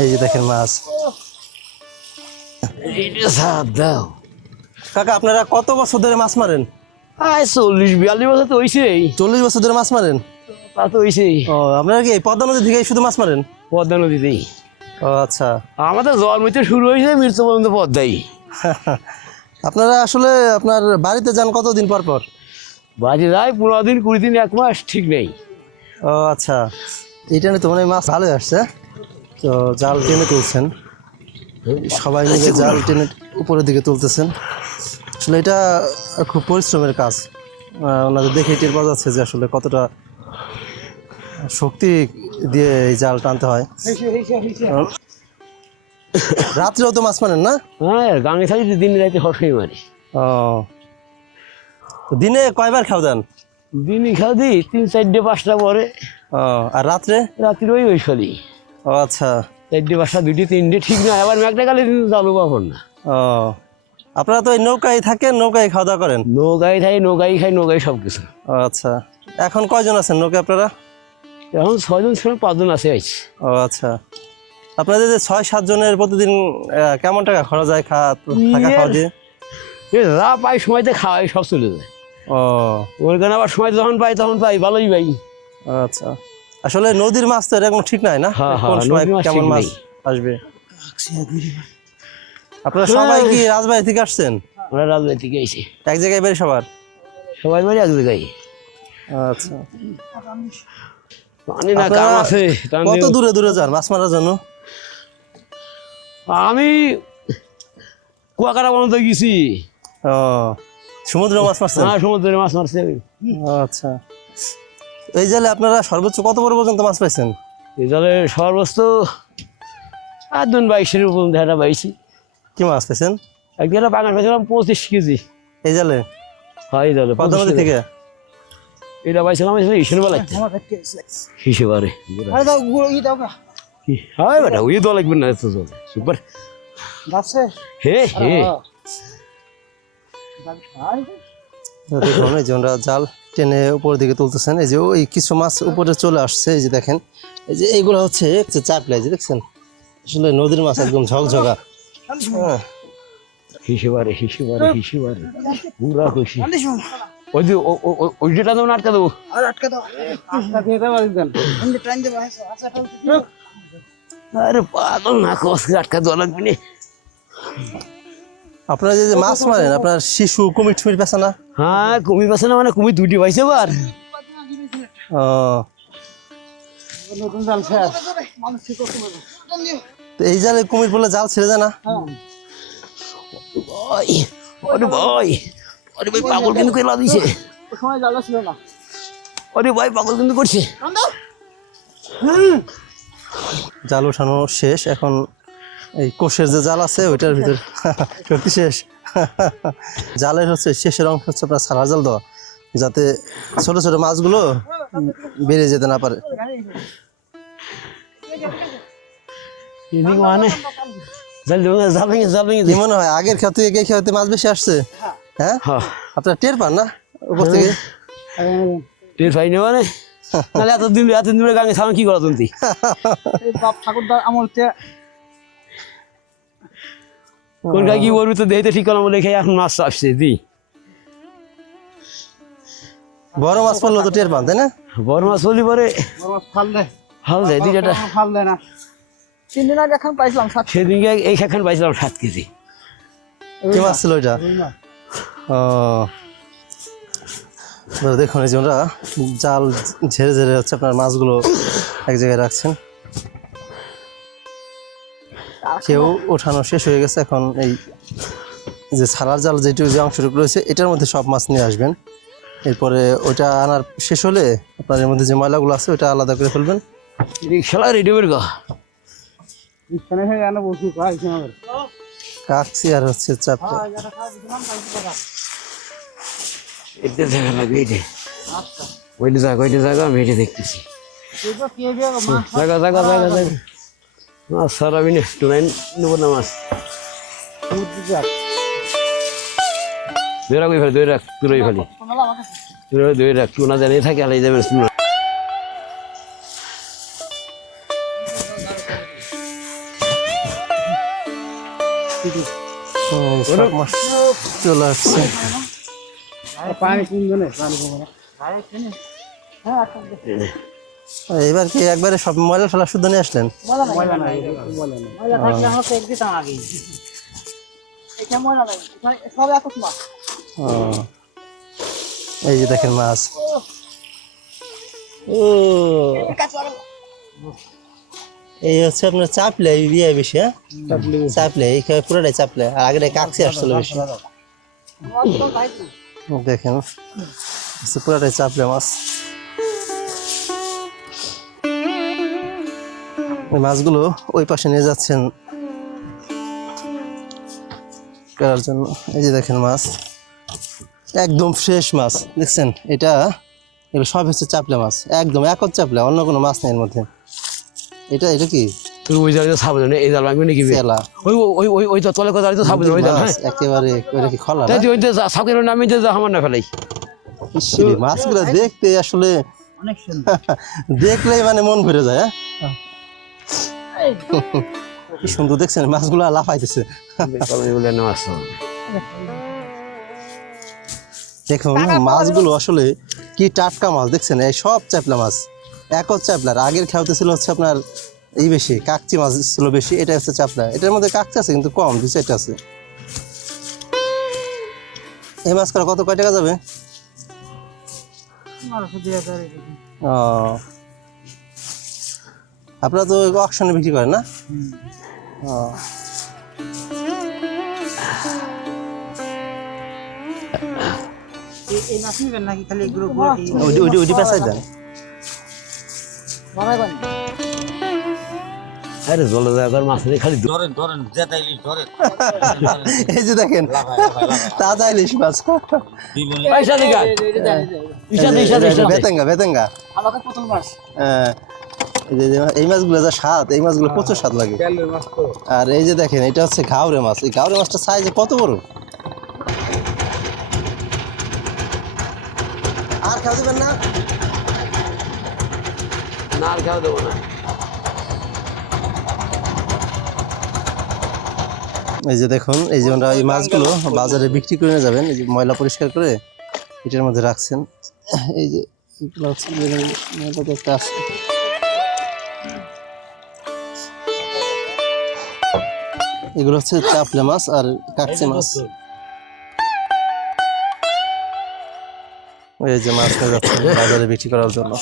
এই যে দেখেন মাছ। কাকা আপনারা কত বছর ধরে মাছ মারেন? 40-42 বছর তো হইছেই। 40 বছর ধরে মাছ মারেন? তা তো হইছেই। ও আপনারা কি এই পদ্মা নদী থেকে শুধু মাছ মারেন? পদ্মা নদীতেই। ও আচ্ছা। আমাদের জন্মতে শুরু হয়েছে মৃত্যু পর্যন্ত পদ্মাই। আপনারা আসলে আপনার বাড়িতে যান কতদিন পর পর? বাজে যায় 15 দিন 20 দিন 1 মাস ঠিক নেই। ও আচ্ছা, এইটা নিয়ে তো মানে মাছ ভালোই আসছে। তো জাল টেনে তুলছেন, সবাই মিলে জাল টেনে উপরের দিকে তুলতেছেন। আসলে এটা খুব পরিশ্রমের কাজ। ওনাদের দেখে টের পাওয়া যাচ্ছে যে আসলে কতটা শক্তি দিয়ে এই জাল টানতে হয়। রাত্রেও তো মাছ মারেন না? হ্যাঁ, গাঙে থাকি দিন রাতে হসই মারি। ও, তো দিনে কয়বার খাও দেন? দিনই খাও দিই 3, 4, 5টা পরে। ও, আর রাত্রে? রাত্রি ওই চলি। ও আচ্ছা। 4, 5টা 2, 3 ঠিক না। আবার মেঘটা কালে জালু পাবো না। ও, আপনারা তো এই নৌকায় থাকেন, নৌকায় খাওয়া দাওয়া করেন? নৌকায় থাকি, নৌকায় খাই, নৌকায় সব কিছু। ও আচ্ছা। এখন কয়জন আছেন নৌকায় আপনারা? এখন 6 জন ছিল, 5 জন আছে আইছি। ও আচ্ছা। আপনাদের যে 6-7 জনের প্রতিদিন কেমন টাকা খরচ হয় থাকা খাওয়া দিয়ে? যা পাই সময়তে খাওয়াই সব চলে যায়। ও, ওইখানে আবার সময় যখন পাই ভালোই পাই। আচ্ছা। আসলে নদীর মাছ তো এরকম ঠিক নাই না, হ্যাঁ, কোন সময় নদীর মাছ কেমন ঠিক মাছ নেই। আসবে। আপনারা সবাই কি রাজবাড়ি থেকে আসছেন? আমরা রাজবাড়ি থেকে আইছি। এক জায়গায় বাড়ি সবার? সবাই বাড়ি এক জায়গায়। আচ্ছা। জানি না কাম আছে। কত দূরে দূরে যান মাছ মারার জন্য? আমি কুয়াকাটা পর্যন্ত গেছি। ও, সমুদ্র মাছ মারছেন? হ্যাঁ, সমুদ্রে মাছ মারছি আমি। আচ্ছা। এই জালে আপনারা সর্বোচ্চ কত বড় পর্যন্ত মাছ পাইছেন? এই জলে সর্বোচ্চ 22 পর্যন্ত একটা পাইছি। কি মাছ পাইছেন? একদিন বাগান পাইছিলাম 25 কেজি। এই জালে? হ্যাঁ, এই জলে পদ্মা নদী থেকে? এটা পাইছিলাম হিসেবে বেলাইতে হিসেবারে। হ্যাঁ বেটা, ওই দল লাগবে না এত জল। সুপার হে হে। দেখুন এই যে ওরা জাল টেনে উপর দিকে তুলতেছেন। এই যে ওই কিছু মাছ উপরে চলে আসছে, এই যে দেখেন। এই যে এইগুলো হচ্ছে চাপলাই, যে দেখছেন আসলে নদীর মাছ একদম ঝকঝকা। হ্যাঁ, হিসেবারে পুরা খুশি। ওই যে ওই যেটা দেবো না, আটকা দেবো। আরে পাগল না, কষ্ট আটকা দেওয়া লাগবে না। আপনারা যে মাছ মারেন, আপনার শিশু কুমির টুমির পেছে না? হ্যাঁ, কুমির পাশে না, মানে কুমির 2টি পাইছে এবার। ও, তো এই জালে কুমির বলে জাল ছেড়ে যায় না? আরে ভাই পাগল কিন্তু কেলা দিছে। আরে ভাই পাগল কিন্তু করছে। জাল উঠানো শেষ, এখন এই কোষের যে জাল আছে ওইটার ভিতর সত্যি শেষ। জালের হচ্ছে শেষের অংশ হচ্ছে আপনার সারা জাল দেওয়া, যাতে ছোট ছোট মাছগুলো বেরিয়ে যেতে না পারে। কি মনে হয় আগের খেত থেকে খেতে মাছ বেশি আসছে? হ্যাঁ, আপনারা টের পান না উপর থেকে? টের পাই না মানে এতদিন গাঙে ছাড়া কি করা তুমি? কোনটা কি বলবি তো দেখতে ঠিক করলাম বলে এখন মাছ আসছে দি। বড় মাছ পড়লো তো টের পান, তাই না? বড় মাছ বলি পরে হাল দেয় দুইটা। 3 দিন আগে এখন পাইছিলাম সেদিনকে এই এখন পাইছিলাম 7 কেজি। কি মাছ ছিল ওইটা? ও, দেখুন এই যে ওরা জাল ঝেড়ে ঝেড়ে হচ্ছে আপনার মাছগুলো এক জায়গায় রাখছেন। কেউ ওঠানো শেষ হয়ে গেছে, এখন এই যে ছাড়ার জাল যেটুকু যে অংশটুকু রয়েছে এটার মধ্যে সব মাছ নিয়ে আসবেন। এরপরে ওইটা আনার শেষ হলে আপনার এর মধ্যে যে ময়লাগুলো আছে ওইটা আলাদা করে ফেলবেন। রিক্সালা রেডি করে গা কাকসি আর হচ্ছে চাপটা। এটা দেখা লাগবে, এটা ওইটা জায়গা আমি এটা দেখতেছি। জায়গা মাছ সারাবি না, টুনাই নেবো না মাছ। দই রাখ তুই ফেলি দই রাখ, টুনা জানিয়ে থাকে আলাই যাবে। সব মাছ চলে আসছে। পানি কিনবে পানি কমে হ্যাঁ এবার কি একবারে সব ময়লা ফেলা শুদ্ধ নিয়ে আসলেন? ময়লা নাই ময়লা থাকলে আমরা চেক দিতাম আগে এটা ময়লা নাই সব এক মাছ ও, এই যে দেখেন মাছ। ও এই হচ্ছে আপনার চাপলে বিয়ে বেশি, হ্যাঁ চাপলে এই পুরোটাই চাপলে, আর আগে কাকসি আসছিল বেশি। দেখেন পুরোটাই চাপলে মাছ। ওই মাছগুলো ওই পাশে নিয়ে যাচ্ছেন করার জন্য। এই যে দেখেন মাছ একদম ফ্রেশ মাছ দেখছেন, এগুলো সব হচ্ছে চাপলে মাছ, একদম একত চাপলে, অন্য কোনো মাছ নেই এর মধ্যে। এটা কি ওই জাল সাবধান, এই জাল ভাঙবে নাকি? চেলা ওই ওই ওই ওই তো তলে কথা সাবধান, ওই জাল। হ্যাঁ একেবারে ওইটা কি খোলা না? তাই ওই যে সাউকের নামে যে আমার না ফেলাই। ইসরে, মাছগুলো দেখতে আসলে অনেক সুন্দর দেখলেই মানে মন ভরে যায়। হ্যাঁ কি সুন্দর দেখছেন মাছগুলো লাফাইতেছে। দেখুন মাছগুলো আসলে কি টাটকা মাছ দেখছেন, এই সব চাপলা মাছ, একত চাপলার। আগের খেয়াতে ছিল হচ্ছে আপনার এই বেশি কাকচি মাছ ছিল বেশি, এটা হচ্ছে চাপলা। এটার মধ্যে কাকচি আছে কিন্তু কম, 2-4টা আছে। এই মাছ করা কয় টাকা যাবে? ও, আপনারা তো অকশনে বিক্রি করেন না? ও, এই মাছ নিবেন নাকি খালি এগুলো ওইটি পেঁচাই দেন। বানাইবেন আরে জলে যাওয়ার মাছ নেই, খালি এই যে দেখেন তাজা ইলিশ মাছ, পয়সা দিগা বেতেঙ্গা বেতেঙ্গা। আমাকে প্রথম মাছ এই মাছগুলো যা স্বাদ, এই মাছগুলো প্রচুর স্বাদ লাগে। আর এই যে দেখেন এটা হচ্ছে ঘাওরে মাছ, এই ঘাওরে মাছটা সাইজে কত বড়। আর খাওয়া দেবেন না? না আর খাওয়া দেবো না। এই যে দেখুন, এই যে ওরা এই মাছগুলো বাজারে বিক্রি করে নিয়ে যাবেন, এই যে ময়লা পরিষ্কার করে এটার মধ্যে রাখছেন। এই যে এগুলো হচ্ছে ময়লাতে একটা আছে। এগুলো হচ্ছে চাপলে মাছ আর কাকচি মাছ। এই যে মাছ নিয়ে যাচ্ছেন বাজারে বিক্রি করার জন্য।